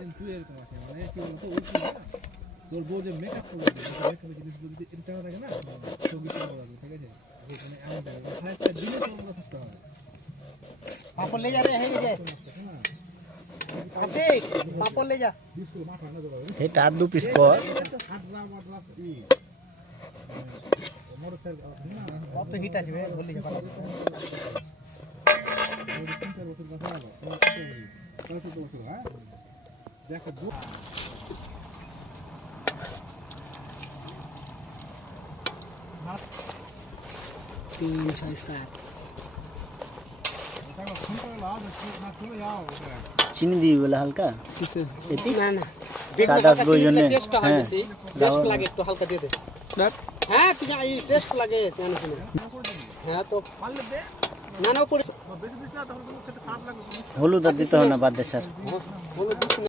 কিন্তু এরকম আছে মানে কি বলতো ওই কি না তোর বউ যে মেকআপ করবে মেকআপের জিনিসগুলো যদি এটা থাকে না সঙ্গীত করা যাবে ঠিক আছে মানে এমন থাকে হাইটা দিলে তোমার থাকতে হবে পাপড় ले जा रे है যে আছে পাপড় ले जा বিস্কুট মাথা না দেবে এটা আর 2 পিস কর হাতরা মাতরা ই মোটরসাইকেল না কত হিট আছে বে ধরলি যা পাটা ওই তিনটা বছর কথা হলো কত বছর হ্যাঁ দেখো দু 3 6 7 দেখো ফোনটা লাও না চলে যাও চিনি দিবি বলে হালকা কিসে এটি না না সাদা প্রয়োজনে টেস্ট হয় বেশি টেস্ট লাগে একটু হালকা দিয়ে দে হ্যাঁ তুই এই টেস্ট লাগে জানো শুনে হ্যাঁ তো পারলে দে না না করে বেশি দিস না তাহলে তোমার খেতে খারাপ লাগবে হলুদ আর দিতে হয় না বাদ দে স্যার বলো